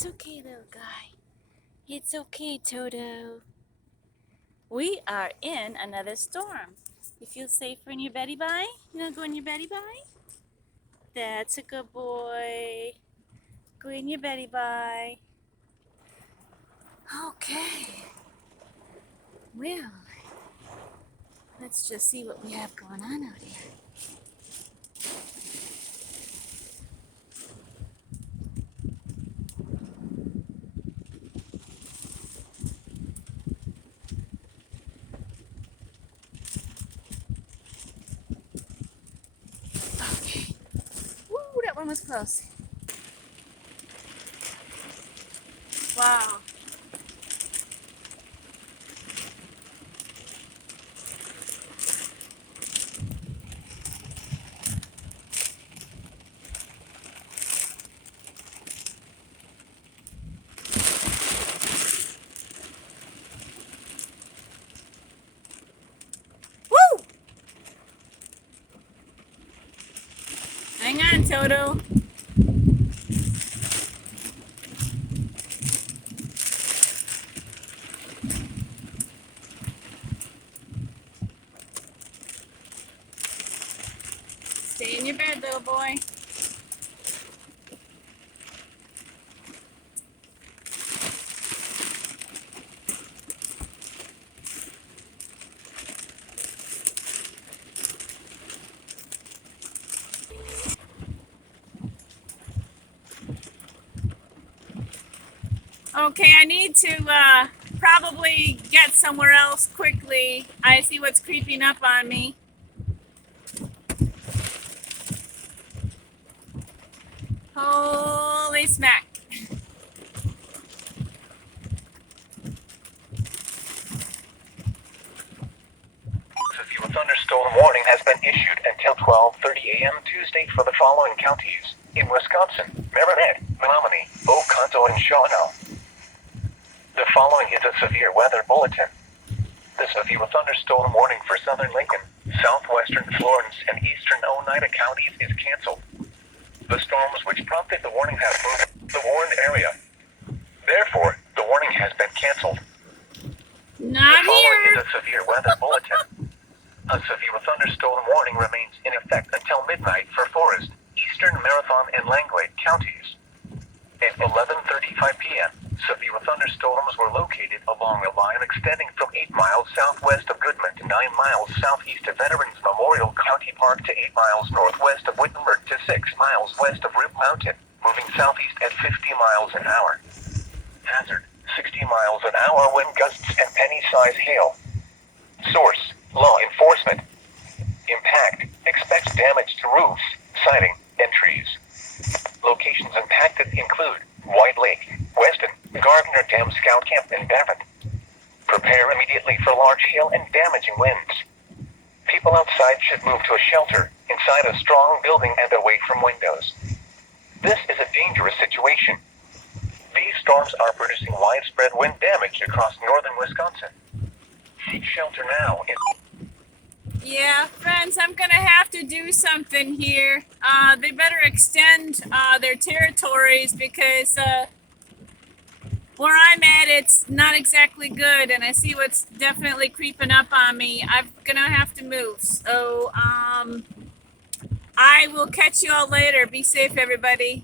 It's okay, little guy. It's okay, Toto. We are in another storm. You feel safer in your beddy bye? You wanna go in your beddy bye? That's a good boy. Go in your beddy bye. Okay. Well, let's just see what we have going on out here. Okay. Woo, that one was close. Wow. Woo! Hang on, Toto. Stay in your bed, little boy. Okay, I need to probably get somewhere else quickly. I see what's creeping up on me. Holy smack. A thunderstorm warning has been issued until 12:30 a.m. Tuesday for the following counties in Wisconsin: Marinette, Menominee, Oconto, and Shawano. The following is a severe weather bulletin. The severe thunderstorm warning for southern Lincoln, southwestern Florence, and eastern Oneida counties is canceled. The storms which prompted the warning have moved the warned area. Therefore, the warning has been canceled. Not The following here. is a severe weather bulletin. A severe thunderstorm warning remains in effect until midnight for Forest, Eastern Marathon, and Langlade counties. At 11:35 p.m., severe thunderstorms were located along a line extending from 8 miles southwest of Goodman to 9 miles southeast of Veterans Memorial County Park to 8 miles northwest of Wittenberg to 6 miles west of Rib Mountain, moving southeast at 50 miles an hour. Hazard: 60 miles an hour wind gusts and penny-size hail. Source: law enforcement. Impact: expects damage to roofs, siding, and trees. Locations impacted include White Lake, Weston, Gardner Dam Scout Camp, and Davit. Prepare immediately for large hail and damaging winds. People outside should move to a shelter, inside a strong building and away from windows. This is a dangerous situation. These storms are producing widespread wind damage across northern Wisconsin. Seek shelter now. Yeah, friends, I'm gonna have to do something here. They better extend their territories because where I'm at, it's not exactly good, and I see what's definitely creeping up on me. I'm gonna have to move. So I will catch you all later. Be safe, everybody.